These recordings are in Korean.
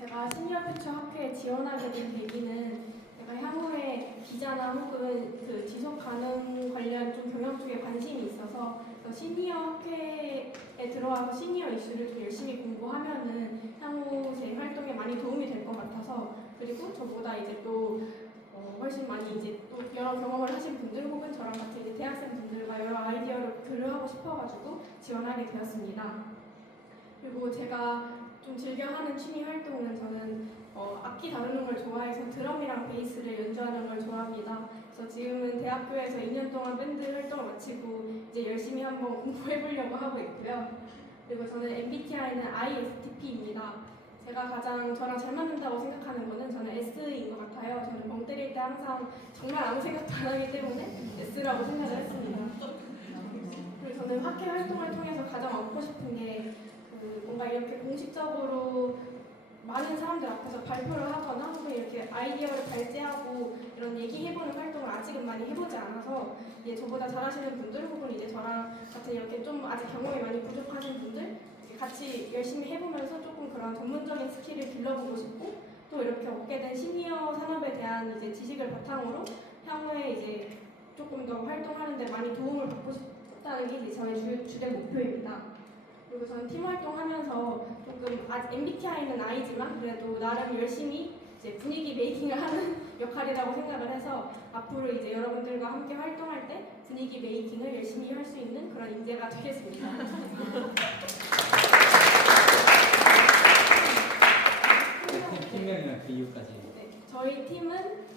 제가 시니어 퓨처 학회에 지원하게 된 계기는 제가 향후에 기자나 혹은 그 지속 가능 관련 좀 경영 쪽에 관심이 있어서 시니어 학회에 들어와서 시니어 이슈를 좀 열심히 공부하면은 향후 제 활동에 많이 도움이 될 것 같아서, 그리고 저보다 이제 또 훨씬 많이 이제 또 여러 경험을 하신 분들 혹은 저랑 같이 이제 대학생 분들과 여러 아이디어를 교류하고 싶어가지고 지원하게 되었습니다. 그리고 제가 좀 즐겨하는 취미 활동은 저는 악기 다루는 걸 좋아해서 드럼이랑 베이스를 연주하는 걸 좋아합니다. 그래서 지금은 대학교에서 2년 동안 밴드 활동을 마치고 이제 열심히 한번 공부해보려고 하고 있고요. 그리고 저는 MBTI는 ISTP입니다. 제가 가장 저랑 잘 맞는다고 생각하는 거는 저는 S인 것 같아요. 저는 멍 때릴 때 항상 정말 아무 생각도 안 하기 때문에 S라고 생각을 했습니다. 그리고 저는 학회 활동을 통해서 가장 얻고 싶은 게 뭔가 이렇게 공식적으로 많은 사람들 앞에서 발표를 하거나 혹은 이렇게 아이디어를 발제하고 이런 얘기해보는 활동을 아직은 많이 해보지 않아서 이제 저보다 잘하시는 분들 혹은 이제 저랑 같은 이렇게 좀 아직 경험이 많이 부족하신 분들 같이 열심히 해보면서 조금 그런 전문적인 스킬을 길러보고 싶고, 또 이렇게 얻게 된 시니어 산업에 대한 이제 지식을 바탕으로 향후에 이제 조금 더 활동하는데 많이 도움을 받고 싶다는 게 이제 저의 주된 목표입니다. 그리고 저는 팀 활동하면서 조금 아직 MBTI는 아니지만 그래도 나름 열심히 이제 분위기 메이킹을 하는 역할이라고 생각을 해서 앞으로 이제 여러분들과 함께 활동할 때 분위기 메이킹을 열심히 할 수 있는 그런 인재가 되겠습니다. 팀명이랑 그 이유까지. 네, 저희 팀은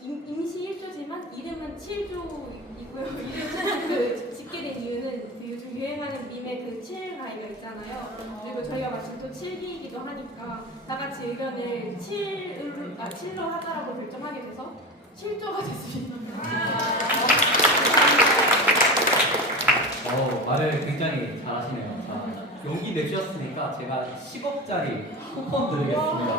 임시 1조지만 이름은 7조이고요. 이름 그 짓게 된 이유는 그 요즘 유행하는 밈의 그 7가이가 있잖아요. 그리고 저희가 마침 또 7기이기도 하니까 다 같이 의견을 7로 하자라고 결정하게 돼서 7조가 됐습니다. 말을 굉장히 잘하시네요. 자, 용기 내주셨으니까 제가 10억짜리 쿠폰 드리겠습니다.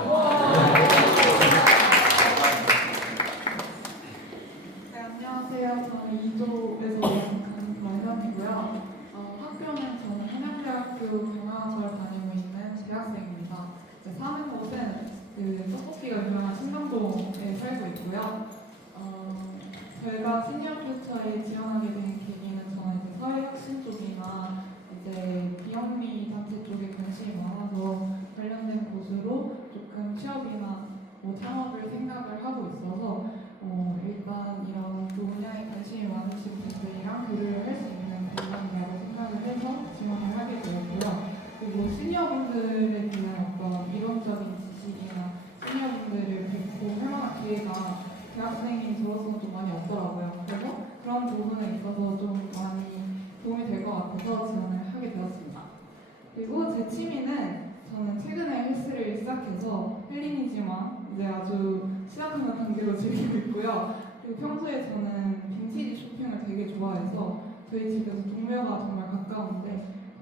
네, 안녕하세요. 저는 2조에서 온 강현이고요. 학교는 저는 한양대학교 경영학과를 다니고 있는 재학생입니다. 사는 곳은 그 떡볶이가 유명한 신당동에 살고 있고요. 저희가 시니어 퓨처에 지원하게 된 계기는 저는 이제 사회혁신 쪽이나 이제 비영리 단체 쪽에 관심이 많아서 관련된 곳으로 조금 취업이나 창업을 생각을 하고 있어서 일단 이런 분야에 관심이 많으신 분들이랑 교류를 할 수 있는 공간이라고 생각을 해서 지원을 하게 되었고요. 그리고 시니어분들에 대한 어떤 이론적인 지식이나 시니어분들을 뵙고 할 만한 기회가 대학생인 저로서는 좀 많이 없더라고요. 그래서 그런 부분에 있어서 좀 많이 도움이 될 것 같아서 지원을 하게 되었습니다. 그리고 제 취미는 저는 최근에 헬스를 시작해서 힐링이지만 이제 아주 시작하는 단계로 즐기고 있고요. 그리고 평소에 저는 빈티지 쇼핑을 되게 좋아해서 저희 집에서 동묘가 정말 가까운데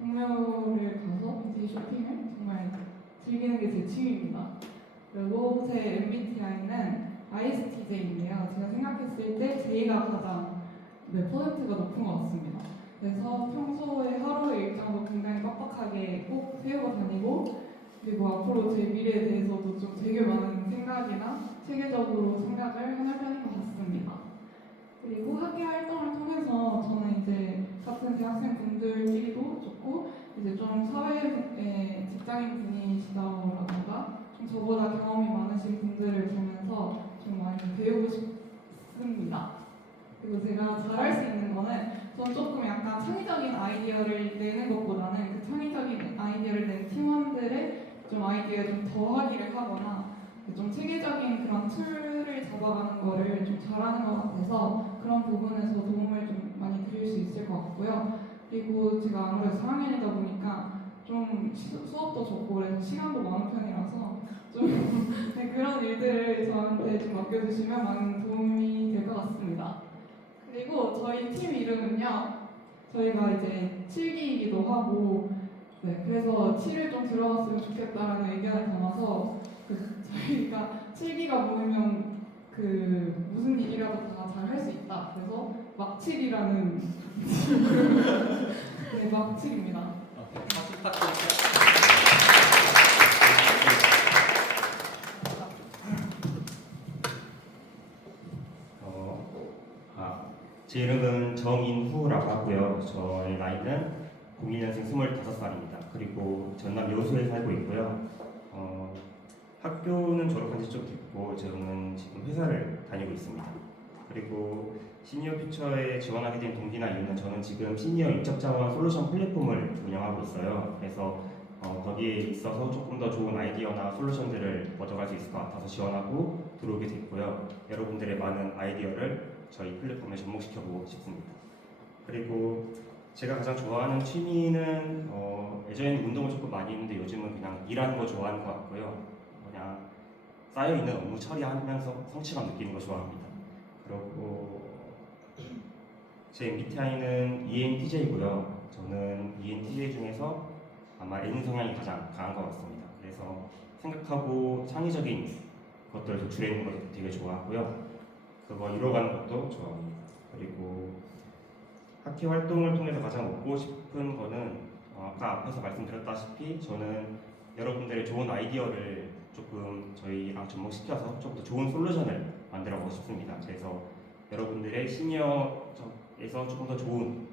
동묘를 가서 빈티지 쇼핑을 정말 즐기는 게 제 취미입니다. 그리고 제 MBTI는 ISTJ인데요. 제가 생각했을 때 J가 가장 퍼센트가 높은 것 같습니다. 그래서 평소에 하루의 일정도 굉장히 빡빡하게 꼭 세우고 다니고, 그리고 앞으로 제 미래에 대해서도 좀 되게 많은 생각이나 체계적으로 생각을 하는 편인 것 같습니다. 그리고 학교 활동을 통해서 저는 이제 같은 대학생 분들끼리도 좋고, 이제 좀 사회에 직장인 분이시다라던가 좀 저보다 경험이 많으신 분들을 보면서 좀 많이 배우고 싶습니다. 그리고 제가 잘할 수 있는 거는 전 조금 약간 창의적인 아이디어를 내는 것보다는 그 창의적인 아이디어를 낸 팀원들의 좀 아이디어에 좀 더하기를 하거나 좀 체계적인 그런 틀을 잡아가는 거를 좀 잘하는 것 같아서 그런 부분에서 도움을 좀 많이 드릴 수 있을 것 같고요. 그리고 제가 아무래도 4학년이다 보니까 좀 수업도 좋고 그래서 시간도 많은 편이라서 좀 네, 그런 일들을 저한테 좀 맡겨주시면 많은 도움이 될 것 같습니다. 그리고 저희 팀 이름은요, 저희가 이제 7기이기도 하고, 네, 그래서 7을 좀 들어갔으면 좋겠다라는 의견을 담아서 저희가 7기가 모이면 그 무슨 일이라도 다 잘 할 수 있다. 그래서 막7이라는 네, 막7입니다. 박수 부탁드립니다. 제 이름은 정인후라고 하고요. 저의 나이는 01년생 25살입니다. 그리고 전남 여수에 살고 있고요. 학교는 졸업한 지 좀 됐고 저는 지금 회사를 다니고 있습니다. 그리고 시니어 퓨처에 지원하게 된 동기나 이유는 저는 지금 시니어 인적 자원 솔루션 플랫폼을 운영하고 있어요. 그래서 거기에 있어서 조금 더 좋은 아이디어나 솔루션들을 얻어갈 수 있을 것 같아서 지원하고 들어오게 됐고요. 여러분들의 많은 아이디어를 저희 플랫폼에 접목시켜보고 싶습니다. 그리고 제가 가장 좋아하는 취미는 예전에는 운동을 조금 많이 했는데 요즘은 그냥 일하는 거 좋아하는 것 같고요. 그냥 쌓여있는 업무 처리하면서 성취감 느끼는 거 좋아합니다. 그리고 제 MBTI는 ENTJ고요. 저는 ENTJ 중에서 아마 N 성향이 가장 강한 것 같습니다. 그래서 생각하고 창의적인 것들을 도출해내는 것도 되게 좋아하고요. 그거 이뤄가는 것도 좋아합니다. 그리고 학회 활동을 통해서 가장 얻고 싶은 거는 아까 앞에서 말씀드렸다시피 저는 여러분들의 좋은 아이디어를 조금 저희랑 접목시켜서 조금 더 좋은 솔루션을 만들어 보고 싶습니다. 그래서 여러분들의 시니어에서 조금 더 좋은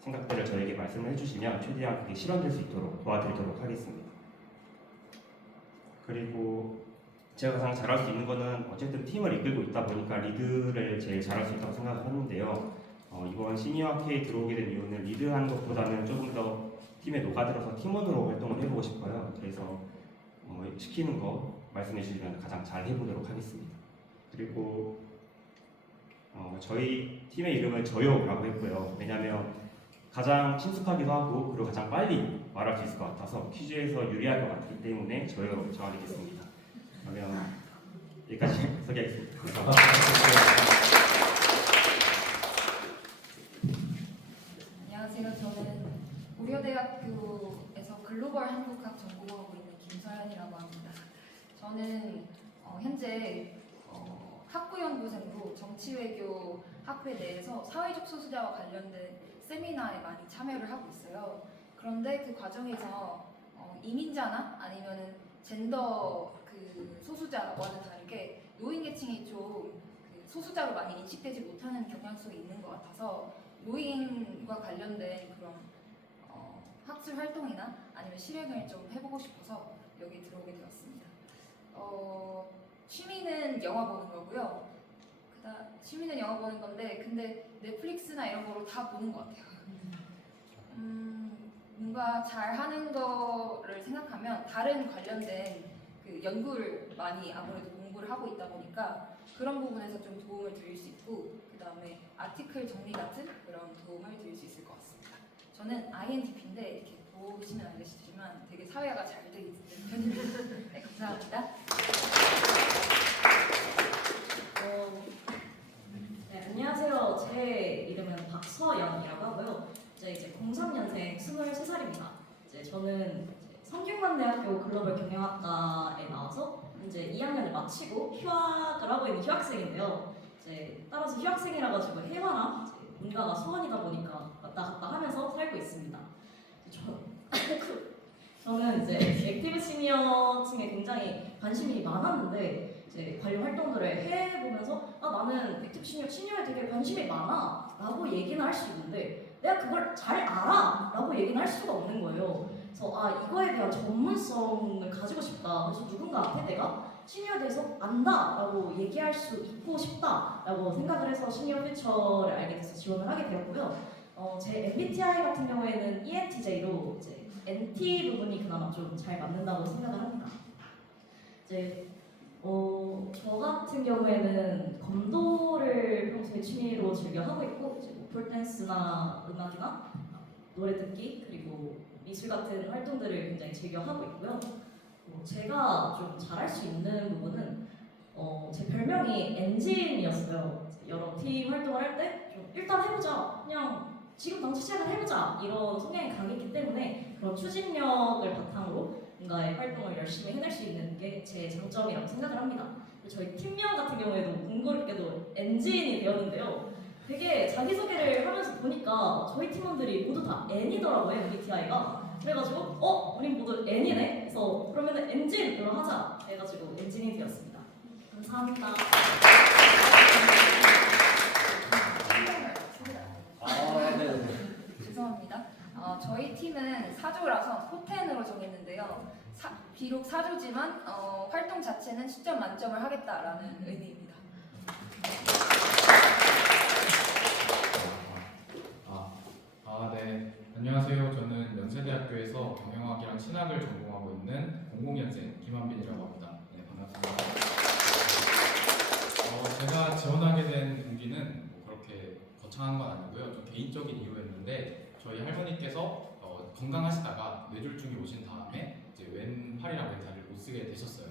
생각들을 저에게 말씀을 해주시면 최대한 그게 실현될 수 있도록 도와드리도록 하겠습니다. 그리고 제가 가장 잘할 수 있는 거는 어쨌든 팀을 이끌고 있다 보니까 리드를 제일 잘할 수 있다고 생각을 하는데요. 이번 시니어 학회에 들어오게 된 이유는 리드하는 것보다는 조금 더 팀에 녹아들어서 팀원으로 활동을 해보고 싶어요. 그래서 시키는 거 말씀해 주시면 가장 잘 해보도록 하겠습니다. 그리고 저희 팀의 이름을 저요라고 했고요. 왜냐하면 가장 친숙하기도 하고 그리고 가장 빨리 말할 수 있을 것 같아서 퀴즈에서 유리할 것 같기 때문에 저요 정하겠습니다. 그러면 여기까지 소개하겠습니다. 안녕하세요. 저는 고려대학교에서 글로벌 한국학 전공하고 있는 김서연이라고 합니다. 저는 현재 학부연구생으로 정치외교 학회 내에서 사회적 소수자와 관련된 세미나에 많이 참여를 하고 있어요. 그런데 그 과정에서 이민자나 아니면은 젠더 그 소수자와는 다르게 노인계층이 좀 그 소수자로 많이 인식되지 못하는 경향성이 있는 것 같아서 노인과 관련된 그런 학술 활동이나 아니면 실행을 좀 해보고 싶어서 여기 들어오게 되었습니다. 취미는 영화 보는 거고요. 취미는 영화 보는 건데 근데 넷플릭스나 이런 거로 다 보는 것 같아요. 뭔가 잘하는 거를 생각하면 다른 관련된 그 연구를 많이 아무래도 공부를 하고 있다 보니까 그런 부분에서 좀 도움을 드릴 수 있고 그 다음에 아티클 정리 같은 그런 도움을 드릴 수 있을 것 같습니다. 저는 INTP인데 이렇게 보시면 알겠지만 되게 사회화가 잘 돼 있는 편입니다. 네, 감사합니다. 네, 안녕하세요. 제 이름은 박서연이라고 하고요. 이제 03년생 23살입니다. 저는 성균관대학교 글로벌 경영학과에 나와서 이제 2학년을 마치고 휴학을 하고 있는 휴학생인데요. 따라서 휴학생이라 가지고 해외나 본가가 수원이다 보니까 왔다 갔다 하면서 살고 있습니다. 저는 이제 액티브 시니어층에 굉장히 관심이 많았는데 관련 활동들을 해보면서 나는 액티브 시니어에 되게 관심이 많아 라고 얘기는 할 수 있는데 내가 그걸 잘 알아 라고 얘기는 할 수가 없는 거예요. 그래서 이거에 대한 전문성을 가지고 싶다. 그래서 누군가한테 내가 시니어에 대해서 안다 라고 얘기할 수 있고 싶다 라고 생각을 해서 시니어 퓨처를 알게 돼서 지원을 하게 되었고요. 제 MBTI 같은 경우에는 ENTJ로 NT 부분이 그나마 좀 잘 맞는다고 생각을 합니다. 저 같은 경우에는 검도를 평소에 취미로 즐겨 하고 있고 폴댄스나 음악이나 노래 듣기 그리고 미술 같은 활동들을 굉장히 즐겨 하고 있고요. 제가 좀 잘할 수 있는 부분은 제 별명이 엔진이었어요. 여러 팀 활동을 할 때 좀 일단 해보자, 그냥 지금 당장 시작을 해보자 이런 성향이 강했기 때문에 그런 추진력을 바탕으로 뭔가의 활동을 열심히 해낼 수 있는 게 제 장점이라고 생각을 합니다. 저희 팀명 같은 경우에도 공교롭게도 엔진이 되었는데요. 되게 자기소개를 하면서 보니까 저희 팀원들이 모두 다 N이더라고요, MBTI가. 그래가지고 우린 모두 N이네? 그래서 그러면은 엔진으로 하자 해가지고 엔진이 되었습니다. 감사합니다. 저희 팀은 4조라서 포텐으로 정했는데요. 비록 4조지만 활동 자체는 10점 만점을 하겠다라는 의미입니다. 네. 안녕하세요. 저는 연세대학교에서 경영학이랑 신학을 전공하고 있는 00년생 김한빈이라고 합니다. 네, 반갑습니다. 제가 지원하게 된 동기는 뭐 그렇게 거창한 건 아니고요. 좀 개인적인 이유였는데 저희 할머니께서 건강하시다가 뇌졸중이 오신 다음에 이제 왼팔이랑 왼다리를 못 쓰게 되셨어요.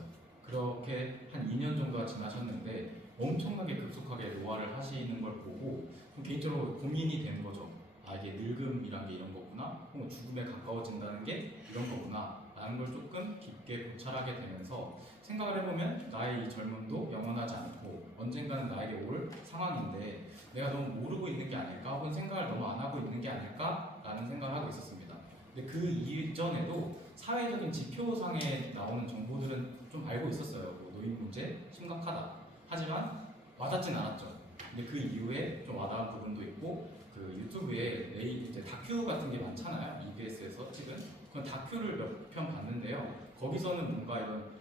그렇게 한 2년 정도가 지나셨는데 엄청나게 급속하게 노화를 하시는 걸 보고 좀 개인적으로 고민이 된 거죠. 아, 이게 늙음이란 게 이런 거구나, 혹은 죽음에 가까워진다는 게 이런 거구나 라는 걸 조금 깊게 고찰하게 되면서 생각을 해보면 나의 이 젊음도 영원하지 않고 언젠가는 나에게 올 상황인데 내가 너무 모르고 있는 게 아닐까, 혹은 생각을 너무 안 하고 있는 게 아닐까 라는 생각을 하고 있었습니다. 근데 그 이전에도 사회적인 지표상에 나오는 정보들은 좀 알고 있었어요. 뭐 노인 문제 심각하다. 하지만 와닿진 않았죠. 근데 그 이후에 좀 와닿은 부분도 있고, 그 유튜브에 이제 다큐 같은 게 많잖아요. EBS에서 찍은 그런 다큐를 몇 편 봤는데요. 거기서는 뭔가 이런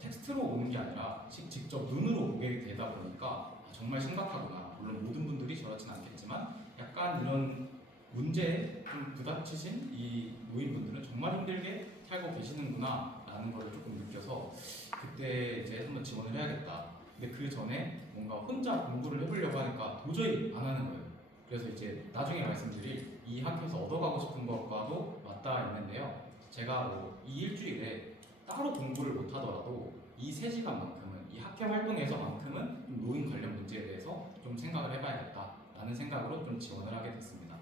텍스트로 오는 게 아니라 직접 눈으로 보게 되다 보니까 정말 심각하구나. 물론 모든 분들이 저렇진 않겠지만 약간 이런 문제에 좀 부닥치신 이 노인분들은 정말 힘들게 살고 계시는구나 라는 걸 조금 느껴서 그때 이제 한번 지원을 해야겠다. 근데 그 전에 뭔가 혼자 공부를 해보려고 하니까 도저히 안 하는 거예요. 그래서 이제 나중에 말씀드릴 이 학교에서 얻어가고 싶은 것과도 맞닿아 있는데요. 제가 뭐 이 일주일에 따로 공부를 못 하더라도 이 3시간만큼은 이 학교 활동에서만큼은 좀 노인 관련 문제에 대해서 좀 생각을 해봐야겠다라는 생각으로 좀 지원을 하게 됐습니다.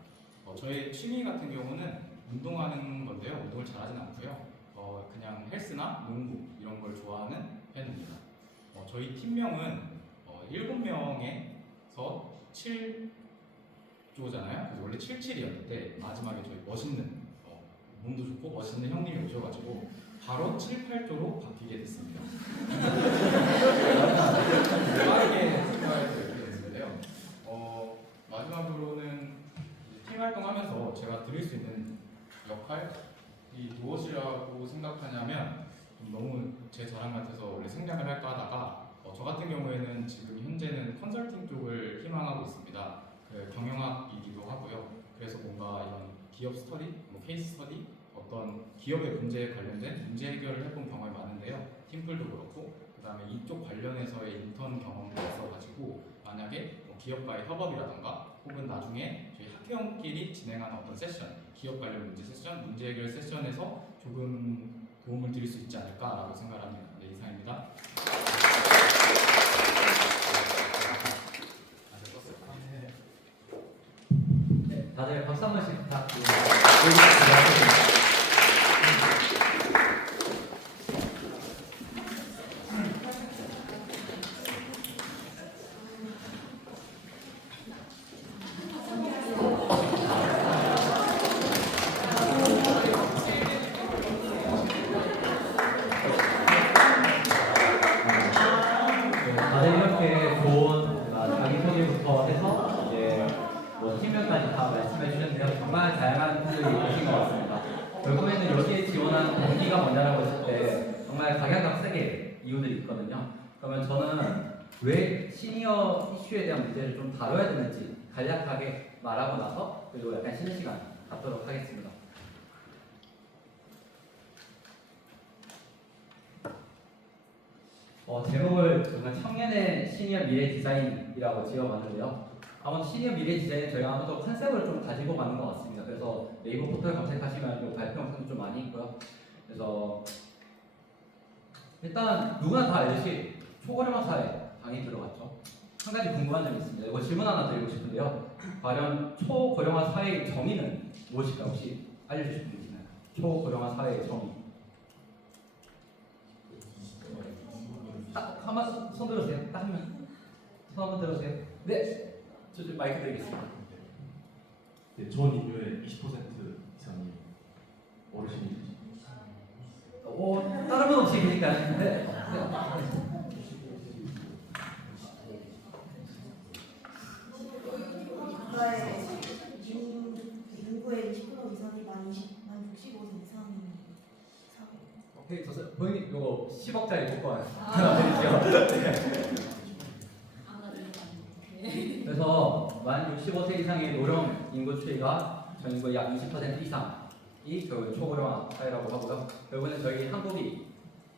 저의 취미 같은 경우는 운동하는 건데요. 운동을 잘하진 않고요. 그냥 헬스나 농구 이런 걸 좋아하는 편입니다. 저희 팀명은 7명에서 7조잖아요. 그래서 원래 77이었는데 마지막에 저희 멋있는 몸도 좋고 멋있는 형님이 오셔가지고 바로 7, 8조로 바뀌게 됐습니다. 빠르게 생각해서 이렇게 됐는데요. 마지막으로는 팀 활동하면서 제가 드릴 수 있는 역할이 무엇이라고 생각하냐면 너무 제 자랑 같아서 원래 생략을 할까 하다가 저 같은 경우에는 지금 현재는 컨설팅 쪽을 희망하고 있습니다. 경영학이기도 하고요. 그래서 뭔가 이런 기업 스터디, 뭐 케이스 스터디, 어떤 기업의 문제에 관련된 문제 해결을 해본 경험이 많은데요. 팀플도 그렇고 그 다음에 이쪽 관련해서의 인턴 경험도 있어가지고 만약에 뭐 기업과의 협업이라던가 혹은 나중에 저희 학회원끼리 진행하는 어떤 세션, 기업 관련 문제 세션, 문제 해결 세션에서 조금 도움을 드릴 수 있지 않을까라고 생각합니다. 네, 이상입니다. 네, 다들 박수 한 번씩 부탁드립니다. 다들 이렇게 좋은 자기소개부터 해서 이제 뭐 팀명까지 다 말씀해 주셨는데요. 정말 다양한 분들이 계신 것 같습니다. 결국에는 여기에 지원하는 동기가 뭐냐라고 했을 때 정말 각양각색의 이유들이 있거든요. 그러면 저는 왜 시니어 이슈에 대한 문제를 좀 다뤄야 되는지 간략하게 말하고 나서 그리고 약간 쉬는 시간 갖도록 하겠습니다. 제목을 정말 청년의 시니어 미래 디자인이라고 지어봤는데요. 아무튼 시니어 미래 디자인은 저희가 아무튼 컨셉을 좀 가지고 가는 것 같습니다. 그래서 네이버 포털 검색하시면 발표 영상도 좀 많이 있고요. 그래서 일단 누구나 다 알듯이 초고령화 사회 당연히 들어갔죠. 한 가지 궁금한 점이 있습니다. 이거 질문 하나 드리고 싶은데요. 과연 초고령화 사회의 정의는 무엇일까 혹시 알려주실 분 있나요? 초고령화 사회의 정의. 딱 한번 손 들어주세요. 딱 한 명. 손 한번 들어주세요. 네. 저 마이크 드리겠습니다. 네, 전 인류의 20% 이상이 어르신이 다른 분 없이 계실까요? 네. 국가의 인구의 20% 이상이 많이 65세 이상이 사회. 오케이, 좋습니다. 본인 이거 10억짜리 복권 하나 드리죠. 그래서 만 65세 이상의 노령 인구 추이가 전 인구의 약 20% 이상이 그 초고령화 사회라고 하고요. 결국에는 저희 한국이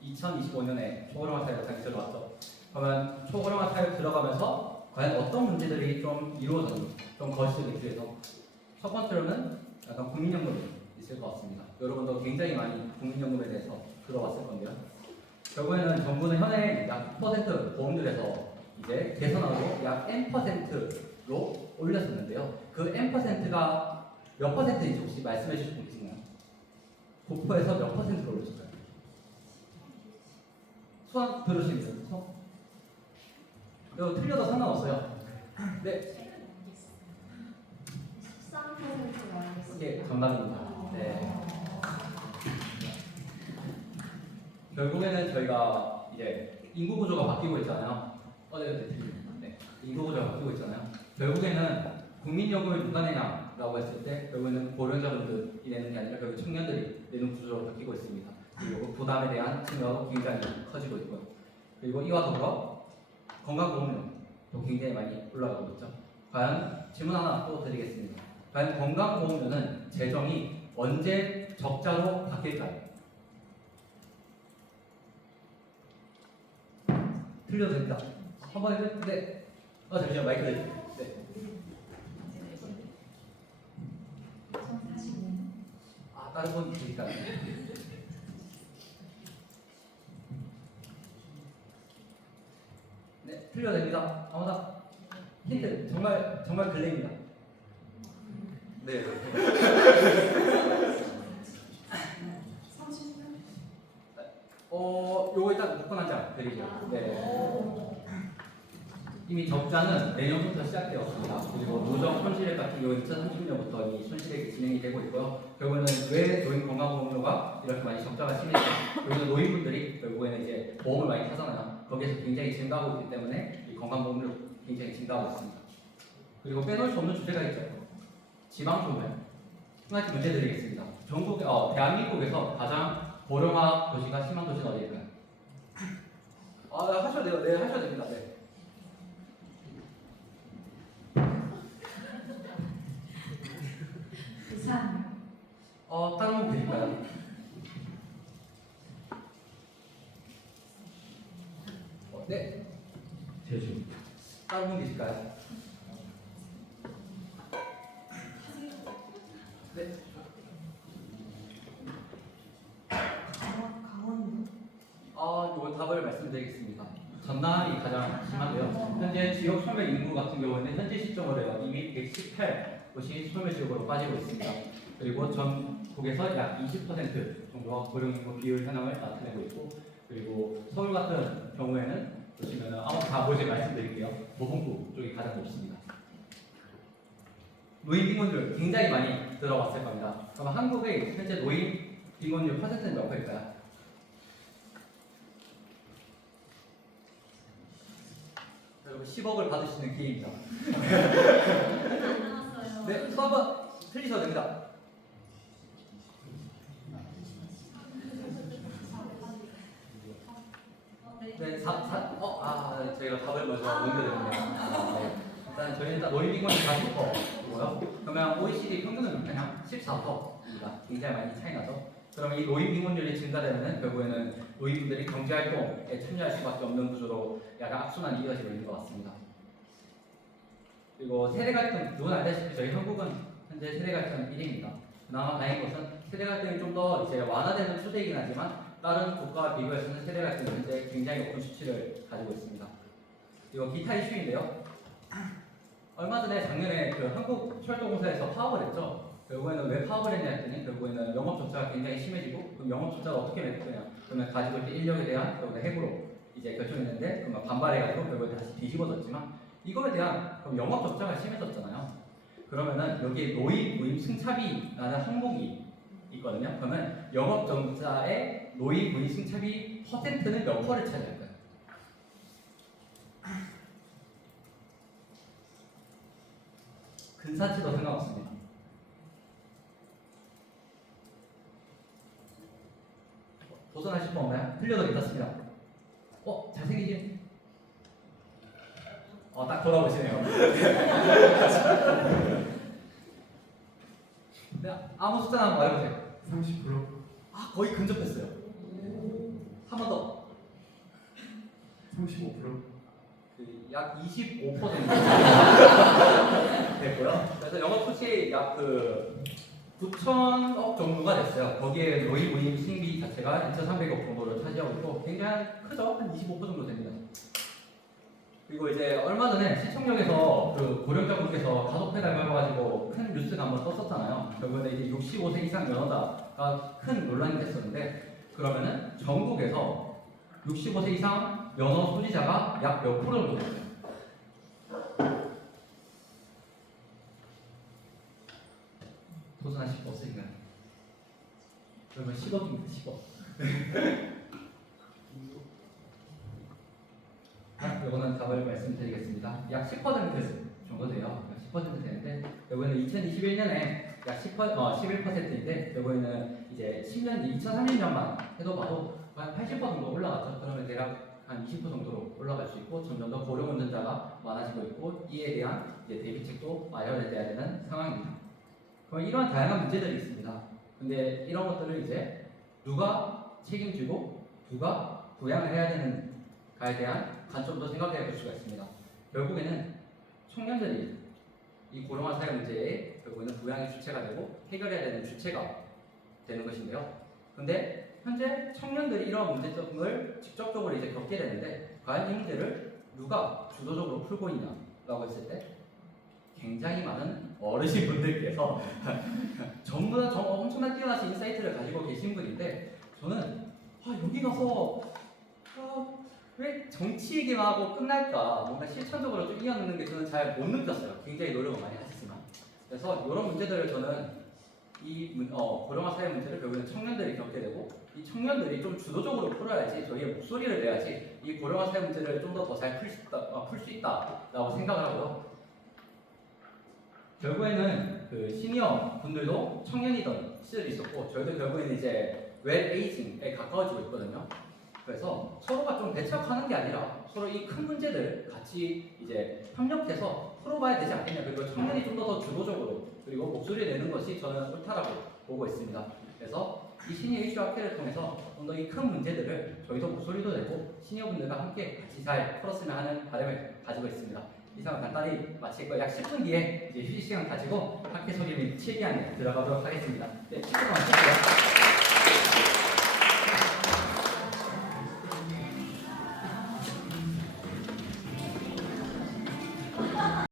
2025년에 초고령화 사회로 다시 들어왔죠. 그러면 초고령화 사회로 들어가면서 과연 어떤 문제들이 좀 이루어졌는지 좀 거시기 위해서 첫 번째로는 약간 국민연금이 있을 것 같습니다. 여러분도 굉장히 많이 국민연금에 대해서 들어봤을 건데요. 결국에는 정부는 현행 약 10% 보험료에서 이제 개선하고 약 N%로 올렸었는데요. 그 N%가 몇 퍼센트인지 혹시 말씀해 주실 수 있나요? 9%에서 몇 퍼센트로 올렸을까요? 수학 들으시면 서? 이거 틀려도 상관없어요. 네, 13%로 알겠습니다. 이게 정답입니다. 네. 결국에는 저희가 이제 인구 구조가 바뀌고 있잖아요. 네. 인구 구조가 바뀌고 있잖아요. 결국에는 국민연금을 누가 내냐라고 했을 때 결국에는 고령자분들이 내는 게 아니라 결국 청년들이 내는 구조로 바뀌고 있습니다. 그리고 부담에 대한 증가도 굉장히 커지고 있고요. 그리고 이와 더불어 건강보험료도 굉장히 많이 올라가고 있죠. 과연 질문 하나 또 드리겠습니다. 과연 건강보험료는 재정이 언제 적자로 바뀔까요? 틀려도 됩니다. 한번 해주세요. 네. 잠시만 마이크 내주세요. 네. 2045년. 다른 분 계실까요? 네, 틀려도 됩니다. 아무나 힌트 정말 글레입니다. 네. 30년? 요거 일단 무조건 한 장 드리죠. 네. 이미 적자는 내년부터 시작되었습니다. 그리고 누적 손실액 같은 경우는 2030년부터 이 손실액이 진행이 되고 있고요. 결국에는 왜 노인 건강보험료가 이렇게 많이 적자가 심했냐? 결국에는 노인분들이 결국에는 이제 보험을 많이 타잖아요. 거기에서 굉장히 증가하고 있기 때문에 이 건강보험료 굉장히 증가하고 있습니다. 그리고 빼놓을 수 없는 주제가 있죠. 지방소멸. 한 가지 문제 드리겠습니다. 대한민국에서 가장 고령화 도시가 심한 도시는 어디일까요? 하셔도 돼요. 네, 하셔도 됩니다. 네. 부산. 다른 분 계실까요? 네. 제주. 다른 분 계실까요? 네. 강원도. 이거 답을 말씀드리겠습니다. 전남이 가장 심한데요. 현재 지역 소멸 인구 같은 경우에는 현재 시점으로 이미 118곳이 소멸 지역으로 빠지고 있습니다. 그리고 전국에서 약 20% 정도가 고령인구 비율 현황을 나타내고 있고, 그리고 서울 같은 경우에는 보시면은 다 모집 말씀드릴게요. 도봉구 쪽이 가장 높습니다. 노인 빈곤율 굉장히 많이 들어왔을 겁니다. 그럼 한국의 현재 노인 빈곤율 퍼센트는 몇 퍼일까요? 여러분 10억을 받으시는 기회입니다. 네, 또 한번 틀리셔도 됩니다. 네, 저희가 답을 먼저 옮겨드렸네요. 네. 일단 저희는 일단 노인 빈곤율 40%고요. 그러면 OECD 평균은 그냥 14%입니다. 굉장히 많이 차이 나죠. 그러면 이 노인 빈곤율이 증가되면 결국에는 노인분들이 경제활동에 참여할 수밖에 없는 구조로 약간 악순환이 이어지고 있는 것 같습니다. 그리고 세대 갈등, 누구나 알다시피 저희 한국은 현재 세대 갈등 1위입니다. 그나마 다행인 것은 세대 갈등이 좀 더 이제 완화되는 추세이긴 하지만 다른 국가와 비교해서는 세대 갈등이 현재 굉장히 높은 수치를 가지고 있습니다. 그리고 기타 이슈인데요. 얼마 전에 작년에 그 한국철도공사에서 파업을 했죠. 결국에는 왜 파업을 했냐 했더니 결국에는 영업 적자가 굉장히 심해지고, 그럼 영업 적자가 어떻게 메꾸냐? 그러면 가지고 있는 인력에 대한 결국에 해고로 이제 결정했는데, 그러면 반발해가지고 결국에 다시 뒤집어졌지만, 이거에 대한 그럼 영업 적자가 심해졌잖아요. 그러면은 여기에 노인 부임 승차비라는 항목이 있거든요. 그러면 영업 적자의 노인 부임 승차비 퍼센트는 몇 %를 차지할까요? 근사치도 상관없습니다. 도전하실 분 없나요? 틀려도 괜찮습니다. 잘생기신? 딱 돌아보시네요. 네, 아무 숫자 한번 말해보세요. 30%? 거의 근접했어요. 한 번 더. 35%? 약 25% 됐고요. 그래서 영업 수치 약 9천억 정도가 됐어요. 거기에 노이 모임 신비 자체가 2,300억 정도를 차지하고 있고 굉장히 크죠? 한 25% 정도 됩니다. 그리고 이제 얼마 전에 시청역에서 고령자분께서 가족 배달 밟아가지고 큰 뉴스가 한번 떴었잖아요. 결국에 이제 65세 이상 면허다가 큰 논란이 됐었는데 그러면은 전국에서 65세 이상 면허 소지자가 약 몇 프로 정도 됐어요? 도전하실 거 없으니까요. 그러면 10억입니다. 10억. 이거는 답을 말씀드리겠습니다. 약 10% 정도 돼요. 10% 되는데 여기는 2021년에 약 11%인데 여기는 이제 10년, 2030년만 해도 봐도 한 80% 정도 올라갔죠. 그러면 대략 한 20% 정도로 올라갈 수 있고 점점 더 고령 운전자가 많아지고 있고 이에 대한 이제 대비책도 마련해야 되는 상황입니다. 그럼 이런 다양한 문제들이 있습니다. 근데 이런 것들을 이제 누가 책임지고 누가 부양을 해야 되는가에 대한 관점도 생각해 볼 수가 있습니다. 결국에는 청년들이 이 고령화 사회 문제에 결국에는 부양의 주체가 되고 해결해야 되는 주체가 되는 것인데요. 근데 현재 청년들이 이러한 문제점을 직접적으로 이제 겪게 되는데 과연 이 문제를 누가 주도적으로 풀고 있냐라고 했을 때 굉장히 많은 어르신분들께서 전부 다 엄청난 뛰어나신 인사이트를 가지고 계신 분인데 저는 여기 가서 왜 정치 얘기만 하고 끝날까 뭔가 실천적으로 좀 이어넣는 게 저는 잘 못 느꼈어요. 굉장히 노력을 많이 하셨지만 그래서 이런 문제들을 저는 고령화 사회 문제를 결국에는 청년들이 겪게 되고 이 청년들이 좀 주도적으로 풀어야지 저희의 목소리를 내야지 이 고령화 사회 문제를 좀 더 잘 풀 수 있다라고 생각을 하고요. 결국에는 시니어 분들도 청년이던 시절이 있었고 저희도 결국에는 이제 웰 에이징에 가까워지고 있거든요. 그래서 서로가 좀 대척하는 게 아니라 서로 이 큰 문제들 같이 이제 협력해서 풀어봐야 되지 않겠냐. 그리고 청년이 좀 더 주도적으로 그리고 목소리를 내는 것이 저는 옳다라고 보고 있습니다. 그래서 이 시니어 이슈 학회를 통해서 좀 더 이 큰 문제들을 저희도 목소리도 내고 시니어분들과 함께 같이 잘 풀었으면 하는 바람을 가지고 있습니다. 이상 간단히 마치고 약 10분 뒤에 이제 휴식 시간 가지고 학회 소리 및 7기안에 들어가도록 하겠습니다. 네, 10분 동안 쉴게요.